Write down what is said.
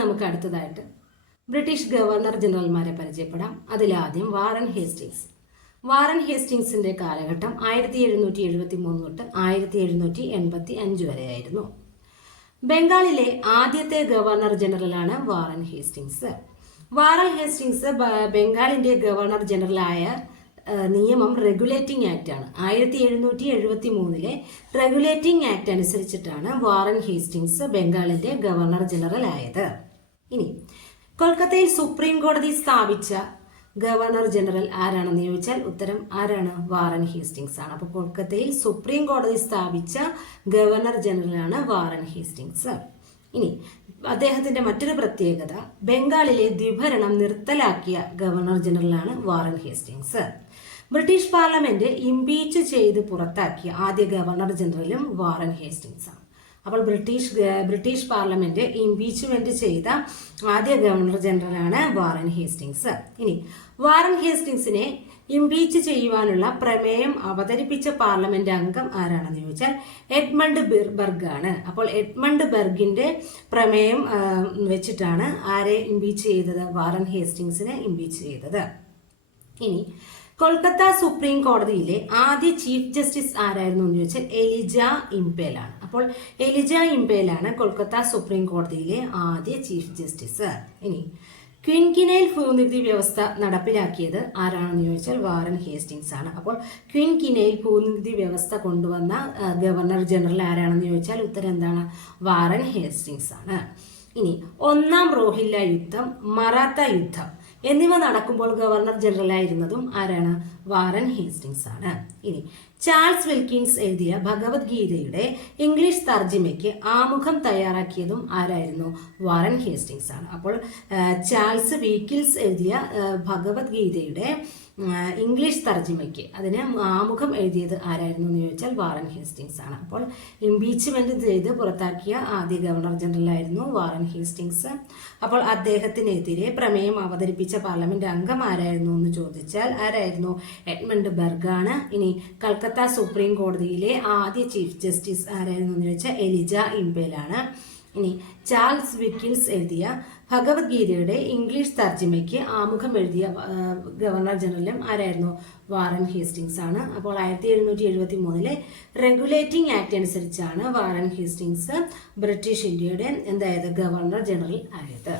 നമുക്ക് അടുത്തതായിട്ട്. British governor ജനറൽമാരെ പരിചയപ്പെടാം. അതിലാദ്യം വാറൻ ഹേസ്റ്റിങ്സ്. വാറൻ ഹേസ്റ്റിങ്സിന്റെ കാലഘട്ടം ആയിരത്തി എഴുന്നൂറ്റി എഴുപത്തി മൂന്ന് തൊട്ട് ആയിരത്തി എഴുന്നൂറ്റി എൺപത്തി അഞ്ച് വരെയായിരുന്നു. ബംഗാളിലെ ആദ്യത്തെ ഗവർണർ ജനറലാണ് വാറൻ ഹേസ്റ്റിങ്സ്. വാറൻ ഹേസ്റ്റിങ്സ് ബംഗാളിന്റെ ഗവർണർ ജനറലായ നിയമം റെഗുലേറ്റിംഗ് ആക്ട് ആണ്. ആയിരത്തി എഴുന്നൂറ്റി എഴുപത്തി മൂന്നിലെ റെഗുലേറ്റിംഗ് ആക്ട് അനുസരിച്ചിട്ടാണ് വാറൻ ഹേസ്റ്റിങ്സ് ബംഗാളിന്റെ ഗവർണർ ജനറൽ ആയത് ഇനി കൊൽക്കത്തയിൽ സുപ്രീം കോടതി സ്ഥാപിച്ച ഗവർണർ ജനറൽ ആരാണെന്ന് ചോദിച്ചാൽ ഉത്തരം ആരാണ്? വാറൻ ഹേസ്റ്റിങ്സ് ആണ്. അപ്പോൾ കൊൽക്കത്തയിൽ സുപ്രീം കോടതി സ്ഥാപിച്ച ഗവർണർ ജനറലാണ് വാറൻ ഹേസ്റ്റിങ്സ് ഇനി അദ്ദേഹത്തിന്റെ മറ്റൊരു പ്രത്യേകത ബംഗാളിലെ ദ്വിഭരണം നിർത്തലാക്കിയ governor ജനറലാണ് Warren Hastings British parliament impeach ചെയ്ത് പുറത്താക്കിയ ആദ്യ ഗവർണർ ജനറലും വാറൻ ഹേസ്റ്റിങ്സ് ആണ്. അപ്പോൾ ബ്രിട്ടീഷ് ബ്രിട്ടീഷ് പാർലമെന്റ് ഇംപീച്ച്മെന്റ് ചെയ്ത ആദ്യ ഗവർണർ ജനറലാണ് വാറൻ ഹേസ്റ്റിങ്സ് ഇനി വാറൻ ഹേസ്റ്റിങ്സിനെ ഇംപീച്ച് ചെയ്യുവാനുള്ള പ്രമേയം അവതരിപ്പിച്ച പാർലമെന്റ് അംഗം ആരാണെന്ന് ചോദിച്ചാൽ എഡ്മണ്ട് ബെർഗ് ആണ് അപ്പോൾ എഡ്മണ്ട് ബെർഗിന്റെ പ്രമേയം വെച്ചിട്ടാണ് ആരെ ഇംപീച്ച് ചെയ്തത് വാറൻ ഹേസ്റ്റിങ്സിനെ ഇംപീച്ച് ചെയ്തത്. ഇനി കൊൽക്കത്ത സുപ്രീം കോടതിയിലെ ആദ്യ ചീഫ് ജസ്റ്റിസ് ആരായിരുന്നു എന്ന് ചോദിച്ചാൽ എലിജ ഇംപേലാണ്. അപ്പോൾ എലിജ ഇംപേലാണ് കൊൽക്കത്ത സുപ്രീം കോടതിയിലെ ആദ്യ ചീഫ് ജസ്റ്റിസ്. ഇനി ക്വിൻകിനയിൽ ഭൂനികുതി വ്യവസ്ഥ നടപ്പിലാക്കിയത് ആരാണെന്ന് ചോദിച്ചാൽ വാറൻ ഹേസ്റ്റിങ്സ് ആണ്. അപ്പോൾ ക്വിൻകിനയിൽ ഭൂനികുതി വ്യവസ്ഥ കൊണ്ടുവന്ന ഗവർണർ ജനറൽ ആരാണെന്ന് ചോദിച്ചാൽ ഉത്തരം എന്താണ്? വാറൻ ഹേസ്റ്റിങ്സ് ആണ്. ഇനി ഒന്നാം റോഹില്ല യുദ്ധം മറാത്ത യുദ്ധം. എന്നിവ നടക്കുമ്പോൾ ഗവർണർ ജനറൽ ആയിരുന്നതും ആരാണ്? വാറൻ ഹേസ്റ്റിങ്സ് ആണ്. ഇനി ചാൾസ് വിൽക്കിൻസ് എഴുതിയ ഭഗവത്ഗീതയുടെ ഇംഗ്ലീഷ് തർജിമയ്ക്ക് ആമുഖം തയ്യാറാക്കിയതും ആരായിരുന്നു? വാറൻ ഹേസ്റ്റിങ്സ് ആണ്. അപ്പോൾ ചാൾസ് വീക്കിൽസ് എഴുതിയ ഭഗവത്ഗീതയുടെ ഇംഗ്ലീഷ് തർജിമയ്ക്ക് അതിന് ആമുഖം എഴുതിയത് ആരായിരുന്നു എന്ന് ചോദിച്ചാൽ വാറൻ ഹേസ്റ്റിങ്സ് ആണ്. അപ്പോൾ ഇംപീച്ച്മെന്റ് ചെയ്ത് പുറത്താക്കിയ ആദ്യ ഗവർണർ ജനറൽ ആയിരുന്നു വാറൻ ഹേസ്റ്റിങ്സ് അപ്പോൾ അദ്ദേഹത്തിനെതിരെ പ്രമേയം അവതരിപ്പിച്ച പാർലമെന്റ് അംഗം ആരായിരുന്നു എന്ന് ചോദിച്ചാൽ ആരായിരുന്നു? എഡ്മണ്ട് ബർഗാണ് ഇനി കൽക്കത്ത സുപ്രീം കോടതിയിലെ ആദ്യ ചീഫ് ജസ്റ്റിസ് ആരായിരുന്നു എന്ന് ചോദിച്ചാൽ എലിജ ഇംപേലാണ് ഇനി ചാൾസ് വിക്കിൻസ് എഴുതിയ ഭഗവത്ഗീതയുടെ ഇംഗ്ലീഷ് തർജിമയ്ക്ക് ആമുഖം എഴുതിയ ഗവർണർ ജനറലും ആരായിരുന്നു? വാറൻ ഹേസ്റ്റിങ്സ് ആണ്. അപ്പോൾ ആയിരത്തി എഴുന്നൂറ്റി എഴുപത്തി മൂന്നിലെ റെഗുലേറ്റിംഗ് ആക്ട് അനുസരിച്ചാണ് വാറൻ ഹേസ്റ്റിങ്സ് ബ്രിട്ടീഷ് ഇന്ത്യയുടെ എന്തായത് ഗവർണർ ജനറൽ ആയത്.